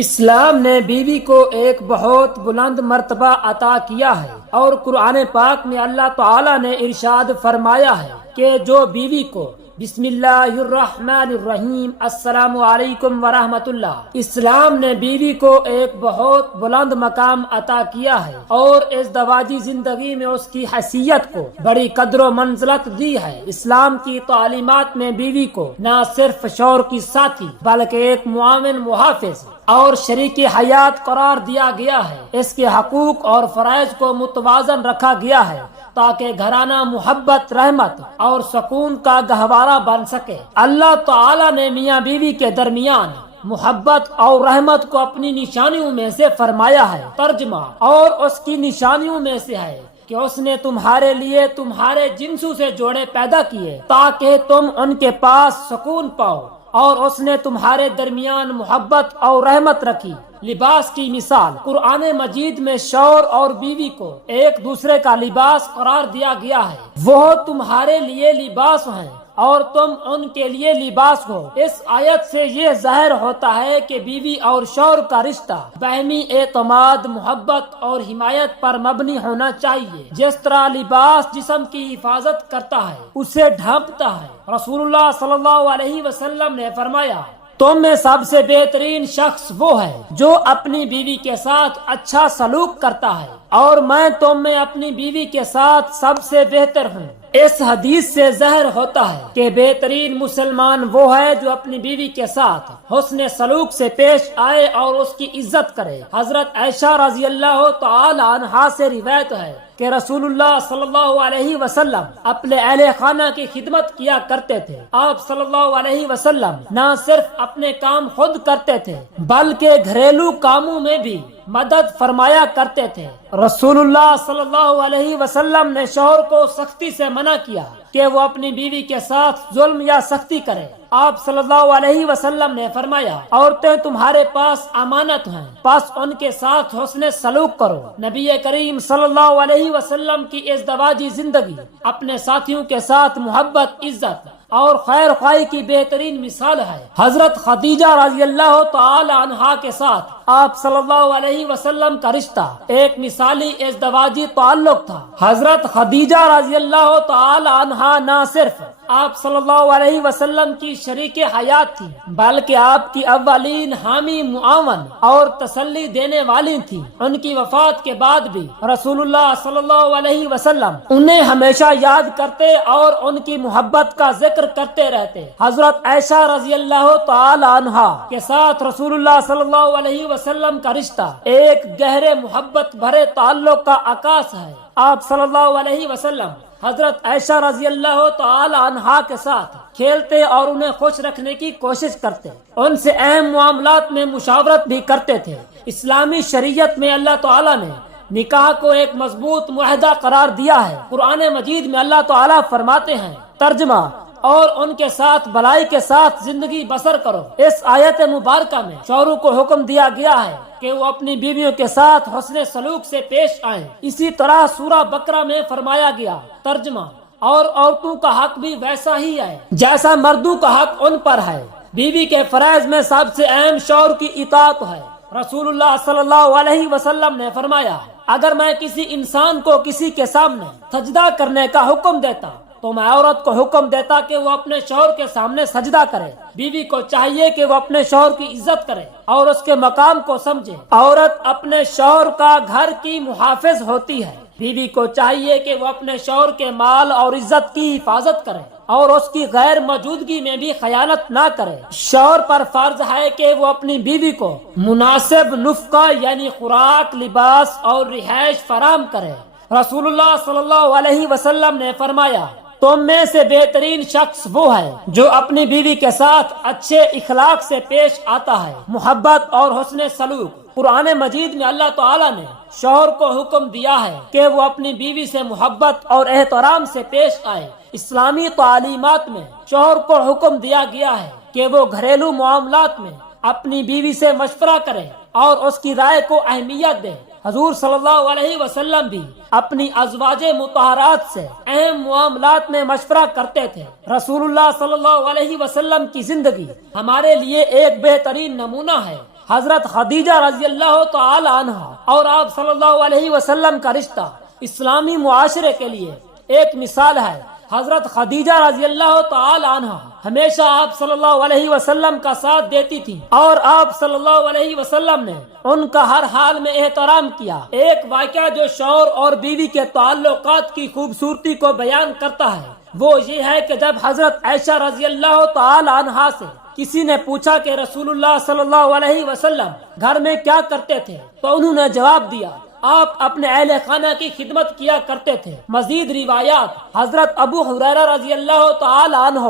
اسلام نے بیوی کو ایک بہت بلند مرتبہ عطا کیا ہے، اور قرآن پاک میں اللہ تعالی نے ارشاد فرمایا ہے کہ جو بیوی کو بسم اللہ الرحمن الرحیم السلام علیکم ورحمۃ اللہ، اسلام نے بیوی کو ایک بہت بلند مقام عطا کیا ہے اور ازدواجی زندگی میں اس کی حیثیت کو بڑی قدر و منزلت دی ہے۔ اسلام کی تعلیمات میں بیوی کو نہ صرف شوہر کی ساتھی بلکہ ایک معاون، محافظ اور شریک حیات قرار دیا گیا ہے۔ اس کے حقوق اور فرائض کو متوازن رکھا گیا ہے تاکہ گھرانہ محبت، رحمت اور سکون کا گہوارہ بن سکے۔ اللہ تعالی نے میاں بیوی کے درمیان محبت اور رحمت کو اپنی نشانیوں میں سے فرمایا ہے۔ ترجمہ، اور اس کی نشانیوں میں سے ہے کہ اس نے تمہارے لیے تمہارے جنسوں سے جوڑے پیدا کیے تاکہ تم ان کے پاس سکون پاؤ، اور اس نے تمہارے درمیان محبت اور رحمت رکھی۔ لباس کی مثال، قرآن مجید میں شوہر اور بیوی کو ایک دوسرے کا لباس قرار دیا گیا ہے۔ وہ تمہارے لیے لباس ہیں اور تم ان کے لیے لباس ہو۔ اس آیت سے یہ ظاہر ہوتا ہے کہ بیوی اور شوہر کا رشتہ باہمی اعتماد، محبت اور حمایت پر مبنی ہونا چاہیے۔ جس طرح لباس جسم کی حفاظت کرتا ہے، اسے ڈھانپتا ہے، رسول اللہ صلی اللہ علیہ وسلم نے فرمایا، تم میں سب سے بہترین شخص وہ ہے جو اپنی بیوی کے ساتھ اچھا سلوک کرتا ہے، اور میں تم میں اپنی بیوی کے ساتھ سب سے بہتر ہوں۔ اس حدیث سے ظاہر ہوتا ہے کہ بہترین مسلمان وہ ہے جو اپنی بیوی کے ساتھ حسن سلوک سے پیش آئے اور اس کی عزت کرے۔ حضرت عائشہ رضی اللہ تعالی عنہا سے روایت ہے کہ رسول اللہ صلی اللہ علیہ وسلم اپنے اہل خانہ کی خدمت کیا کرتے تھے۔ آپ صلی اللہ علیہ وسلم نہ صرف اپنے کام خود کرتے تھے بلکہ گھریلو کاموں میں بھی مدد فرمایا کرتے تھے۔ رسول اللہ صلی اللہ علیہ وسلم نے شوہر کو سختی سے منع کیا کہ وہ اپنی بیوی کے ساتھ ظلم یا سختی کرے۔ آپ صلی اللہ علیہ وسلم نے فرمایا، عورتیں تمہارے پاس امانت ہیں، پس ان کے ساتھ حسن سلوک کرو۔ نبی کریم صلی اللہ علیہ وسلم کی ازدواجی زندگی اپنے ساتھیوں کے ساتھ محبت، عزت اور خیر خواہی کی بہترین مثال ہے۔ حضرت خدیجہ رضی اللہ تعالی عنہا کے ساتھ آپ صلی اللہ علیہ وسلم کا رشتہ ایک مثالی ازدواجی تعلق تھا۔ حضرت خدیجہ رضی اللہ تعالی عنہا نہ صرف آپ صلی اللہ علیہ وسلم کی شریک حیات تھی بلکہ آپ کی اولین حامی، معاون اور تسلی دینے والی تھی۔ ان کی وفات کے بعد بھی رسول اللہ صلی اللہ علیہ وسلم انہیں ہمیشہ یاد کرتے اور ان کی محبت کا ذکر کرتے رہتے۔ حضرت عائشہ رضی اللہ تعالی عنہا کے ساتھ رسول اللہ صلی اللہ علیہ وسلم کا رشتہ ایک گہرے محبت بھرے تعلق کا عکاس ہے۔ آپ صلی اللہ علیہ وسلم حضرت عائشہ رضی اللہ تعالی عنہا کے ساتھ کھیلتے اور انہیں خوش رکھنے کی کوشش کرتے، ان سے اہم معاملات میں مشاورت بھی کرتے تھے۔ اسلامی شریعت میں اللہ تعالی نے نکاح کو ایک مضبوط معاہدہ قرار دیا ہے۔ قرآن مجید میں اللہ تعالی فرماتے ہیں، ترجمہ، اور ان کے ساتھ بھلائی کے ساتھ زندگی بسر کرو۔ اس آیت مبارکہ میں شوہروں کو حکم دیا گیا ہے کہ وہ اپنی بیویوں کے ساتھ حسن سلوک سے پیش آئیں۔ اسی طرح سورہ بقرہ میں فرمایا گیا، ترجمہ، اور عورتوں کا حق بھی ویسا ہی ہے جیسا مردوں کا حق ان پر ہے۔ بیوی کے فرائض میں سب سے اہم شوہر کی اطاعت ہے۔ رسول اللہ صلی اللہ علیہ وسلم نے فرمایا، اگر میں کسی انسان کو کسی کے سامنے سجدہ کرنے کا حکم دیتا تو میں عورت کو حکم دیتا کہ وہ اپنے شوہر کے سامنے سجدہ کرے۔ بیوی کو چاہیے کہ وہ اپنے شوہر کی عزت کرے اور اس کے مقام کو سمجھے۔ عورت اپنے شوہر کا گھر کی محافظ ہوتی ہے۔ بیوی کو چاہیے کہ وہ اپنے شوہر کے مال اور عزت کی حفاظت کرے اور اس کی غیر موجودگی میں بھی خیانت نہ کرے۔ شوہر پر فرض ہے کہ وہ اپنی بیوی کو مناسب نفقہ یعنی خوراک، لباس اور رہائش فراہم کرے۔ رسول اللہ صلی اللہ علیہ وسلم نے فرمایا، تم میں سے بہترین شخص وہ ہے جو اپنی بیوی کے ساتھ اچھے اخلاق سے پیش آتا ہے۔ محبت اور حسن سلوک، قرآن مجید میں اللہ تعالی نے شوہر کو حکم دیا ہے کہ وہ اپنی بیوی سے محبت اور احترام سے پیش آئے۔ اسلامی تعلیمات میں شوہر کو حکم دیا گیا ہے کہ وہ گھریلو معاملات میں اپنی بیوی سے مشورہ کرے اور اس کی رائے کو اہمیت دے۔ حضور صلی اللہ علیہ وسلم بھی اپنی ازواج مطہرات سے اہم معاملات میں مشورہ کرتے تھے۔ رسول اللہ صلی اللہ علیہ وسلم کی زندگی ہمارے لیے ایک بہترین نمونہ ہے۔ حضرت خدیجہ رضی اللہ تعالی عنہ اور آپ صلی اللہ علیہ وسلم کا رشتہ اسلامی معاشرے کے لیے ایک مثال ہے۔ حضرت خدیجہ رضی اللہ تعالی عنہ ہمیشہ آپ صلی اللہ علیہ وسلم کا ساتھ دیتی تھی اور آپ صلی اللہ علیہ وسلم نے ان کا ہر حال میں احترام کیا۔ ایک واقعہ جو شوہر اور بیوی کے تعلقات کی خوبصورتی کو بیان کرتا ہے وہ یہ ہے کہ جب حضرت عائشہ رضی اللہ تعالی عنہا سے کسی نے پوچھا کہ رسول اللہ صلی اللہ علیہ وسلم گھر میں کیا کرتے تھے تو انہوں نے جواب دیا، آپ اپنے اہل خانہ کی خدمت کیا کرتے تھے۔ مزید روایات حضرت ابو ہریرہ رضی اللہ تعالی عنہ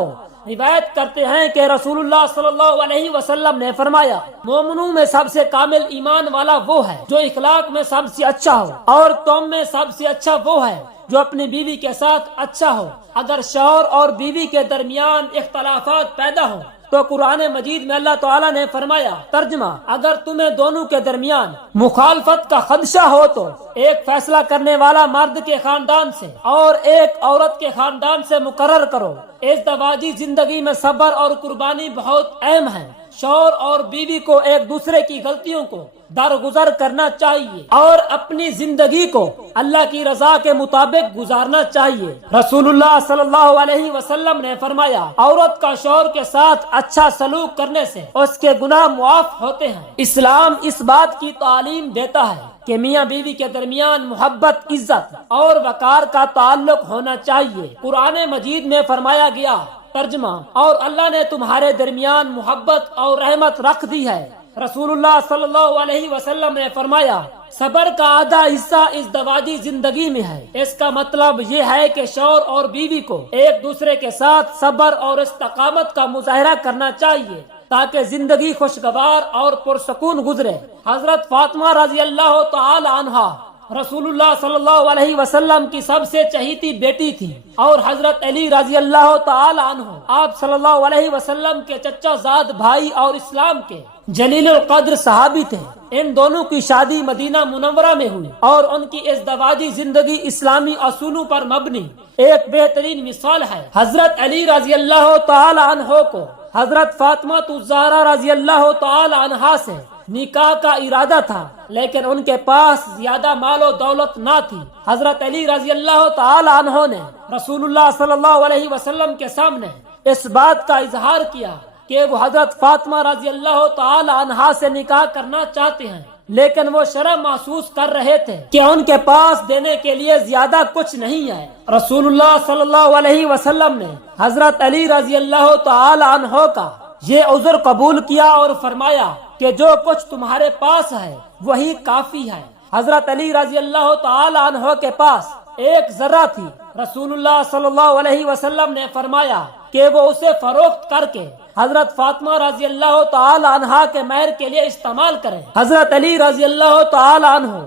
روایت کرتے ہیں کہ رسول اللہ صلی اللہ علیہ وسلم نے فرمایا، مومنوں میں سب سے کامل ایمان والا وہ ہے جو اخلاق میں سب سے اچھا ہو، اور تم میں سب سے اچھا وہ ہے جو اپنی بیوی کے ساتھ اچھا ہو۔ اگر شوہر اور بیوی کے درمیان اختلافات پیدا ہوں تو قرآن مجید میں اللہ تعالیٰ نے فرمایا، ترجمہ، اگر تمہیں دونوں کے درمیان مخالفت کا خدشہ ہو تو ایک فیصلہ کرنے والا مرد کے خاندان سے اور ایک عورت کے خاندان سے مقرر کرو۔ ازدواجی زندگی میں صبر اور قربانی بہت اہم ہے۔ شوہر اور بیوی کو ایک دوسرے کی غلطیوں کو درگزر کرنا چاہیے اور اپنی زندگی کو اللہ کی رضا کے مطابق گزارنا چاہیے۔ رسول اللہ صلی اللہ علیہ وسلم نے فرمایا، عورت کا شوہر کے ساتھ اچھا سلوک کرنے سے اس کے گناہ معاف ہوتے ہیں۔ اسلام اس بات کی تعلیم دیتا ہے کہ میاں بیوی کے درمیان محبت، عزت اور وقار کا تعلق ہونا چاہیے۔ قرآن مجید میں فرمایا گیا، ترجمہ، اور اللہ نے تمہارے درمیان محبت اور رحمت رکھ دی ہے۔ رسول اللہ صلی اللہ علیہ وسلم نے فرمایا، صبر کا آدھا حصہ ازدواجی زندگی میں ہے۔ اس کا مطلب یہ ہے کہ شوہر اور بیوی کو ایک دوسرے کے ساتھ صبر اور استقامت کا مظاہرہ کرنا چاہیے تاکہ زندگی خوشگوار اور پرسکون گزرے۔ حضرت فاطمہ رضی اللہ تعالی عنہا رسول اللہ صلی اللہ علیہ وسلم کی سب سے چہیتی بیٹی تھی اور حضرت علی رضی اللہ تعالی عنہ آپ صلی اللہ علیہ وسلم کے چچا زاد بھائی اور اسلام کے جلیل القدر صحابی تھے۔ ان دونوں کی شادی مدینہ منورہ میں ہوئی اور ان کی ازدواجی زندگی اسلامی اصولوں پر مبنی ایک بہترین مثال ہے۔ حضرت علی رضی اللہ تعالی عنہ کو حضرت فاطمہ الزہرا رضی اللہ تعالی عنہا سے نکاح کا ارادہ تھا، لیکن ان کے پاس زیادہ مال و دولت نہ تھی۔ حضرت علی رضی اللہ تعالی عنہ نے رسول اللہ صلی اللہ علیہ وسلم کے سامنے اس بات کا اظہار کیا کہ وہ حضرت فاطمہ رضی اللہ تعالی عنہا سے نکاح کرنا چاہتے ہیں، لیکن وہ شرم محسوس کر رہے تھے کہ ان کے پاس دینے کے لیے زیادہ کچھ نہیں ہے۔ رسول اللہ صلی اللہ علیہ وسلم نے حضرت علی رضی اللہ تعالی عنہ کا یہ عذر قبول کیا اور فرمایا کہ جو کچھ تمہارے پاس ہے وہی کافی ہے۔ حضرت علی رضی اللہ تعالی عنہ کے پاس ایک ذرہ تھی۔ رسول اللہ صلی اللہ علیہ وسلم نے فرمایا کہ وہ اسے فروخت کر کے حضرت فاطمہ رضی اللہ تعالی عنہا کے مہر کے لیے استعمال کریں۔ حضرت علی رضی اللہ تعالی عنہ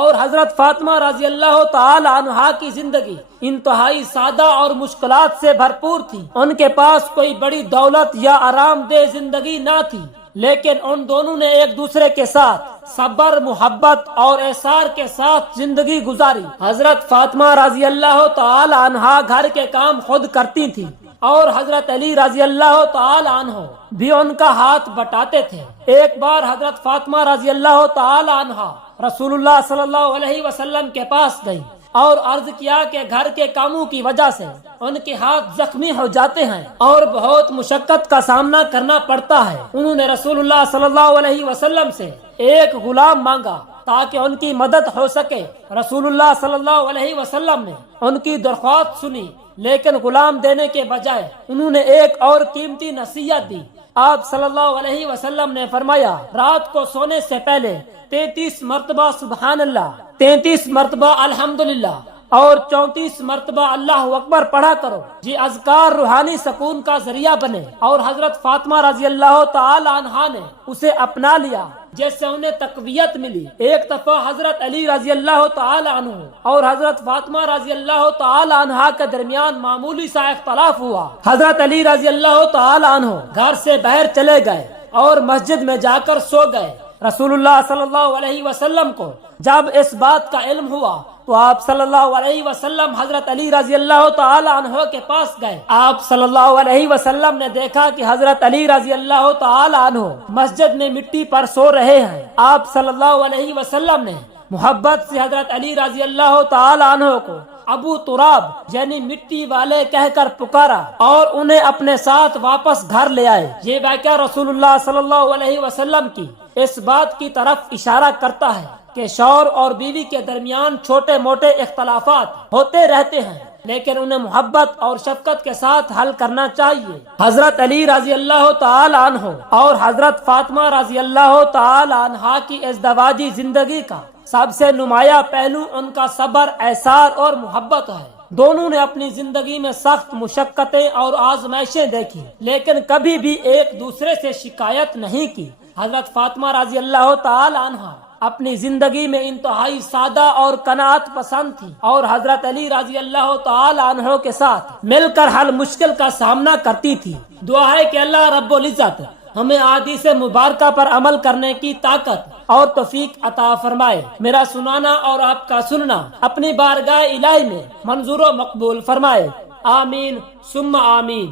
اور حضرت فاطمہ رضی اللہ تعالی عنہا کی زندگی انتہائی سادہ اور مشکلات سے بھرپور تھی۔ ان کے پاس کوئی بڑی دولت یا آرام دہ زندگی نہ تھی، لیکن ان دونوں نے ایک دوسرے کے ساتھ صبر، محبت اور احسار کے ساتھ زندگی گزاری۔ حضرت فاطمہ رضی اللہ تعالی عنہا گھر کے کام خود کرتی تھی اور حضرت علی رضی اللہ تعالی عنہ بھی ان کا ہاتھ بٹاتے تھے۔ ایک بار حضرت فاطمہ رضی اللہ تعالی عنہا رسول اللہ صلی اللہ علیہ وسلم کے پاس گئی اور عرض کیا کہ گھر کے کاموں کی وجہ سے ان کے ہاتھ زخمی ہو جاتے ہیں اور بہت مشقت کا سامنا کرنا پڑتا ہے۔ انہوں نے رسول اللہ صلی اللہ علیہ وسلم سے ایک غلام مانگا تاکہ ان کی مدد ہو سکے۔ رسول اللہ صلی اللہ علیہ وسلم نے ان کی درخواست سنی، لیکن غلام دینے کے بجائے انہوں نے ایک اور قیمتی نصیحت دی۔ آپ صلی اللہ علیہ وسلم نے فرمایا، رات کو سونے سے پہلے 33 مرتبہ سبحان اللہ، 33 مرتبہ الحمدللہ اور 34 مرتبہ اللہ اکبر پڑھا کرو۔ یہ اذکار روحانی سکون کا ذریعہ بنے، اور حضرت فاطمہ رضی اللہ تعالی عنہا نے اسے اپنا لیا جس سے انہیں تقویت ملی۔ ایک دفعہ حضرت علی رضی اللہ تعالی عنہ اور حضرت فاطمہ رضی اللہ تعالی عنہا کے درمیان معمولی سا اختلاف ہوا۔ حضرت علی رضی اللہ تعالی عنہ گھر سے باہر چلے گئے اور مسجد میں جا کر سو گئے۔ رسول اللہ صلی اللہ علیہ وسلم کو جب اس بات کا علم ہوا تو آپ صلی اللہ علیہ وسلم حضرت علی رضی اللہ تعالی عنہ کے پاس گئے. آپ صلی اللہ علیہ وسلم نے دیکھا کہ حضرت علی رضی اللہ تعالی عنہ مسجد میں مٹی پر سو رہے ہیں. آپ صلی اللہ علیہ وسلم نے محبت سے حضرت علی رضی اللہ تعالی عنہ کو ابو تراب یعنی مٹی والے کہہ کر پکارا اور انہیں اپنے ساتھ واپس گھر لے آئے. یہ واقعہ رسول اللہ صلی اللہ علیہ وسلم کی اس بات کی طرف اشارہ کرتا ہے کہ شوہر اور بیوی کے درمیان چھوٹے موٹے اختلافات ہوتے رہتے ہیں، لیکن انہیں محبت اور شفقت کے ساتھ حل کرنا چاہیے. حضرت علی رضی اللہ تعالی عنہ اور حضرت فاطمہ رضی اللہ تعالی عنہا کی ازدواجی زندگی کا سب سے نمایاں پہلو ان کا صبر، احسار اور محبت ہے. دونوں نے اپنی زندگی میں سخت مشقتیں اور آزمائشیں دیکھی، لیکن کبھی بھی ایک دوسرے سے شکایت نہیں کی. حضرت فاطمہ رضی اللہ تعالی عنہا اپنی زندگی میں انتہائی سادہ اور قناعت پسند تھی اور حضرت علی رضی اللہ تعالی عنہ کے ساتھ مل کر ہر مشکل کا سامنا کرتی تھی. دعا ہے کہ اللہ رب العزت ہمیں احادیث مبارکہ پر عمل کرنے کی طاقت اور توفیق عطا فرمائے. میرا سنانا اور آپ کا سننا اپنی بارگاہ الہی میں منظور و مقبول فرمائے. آمین ثم آمین.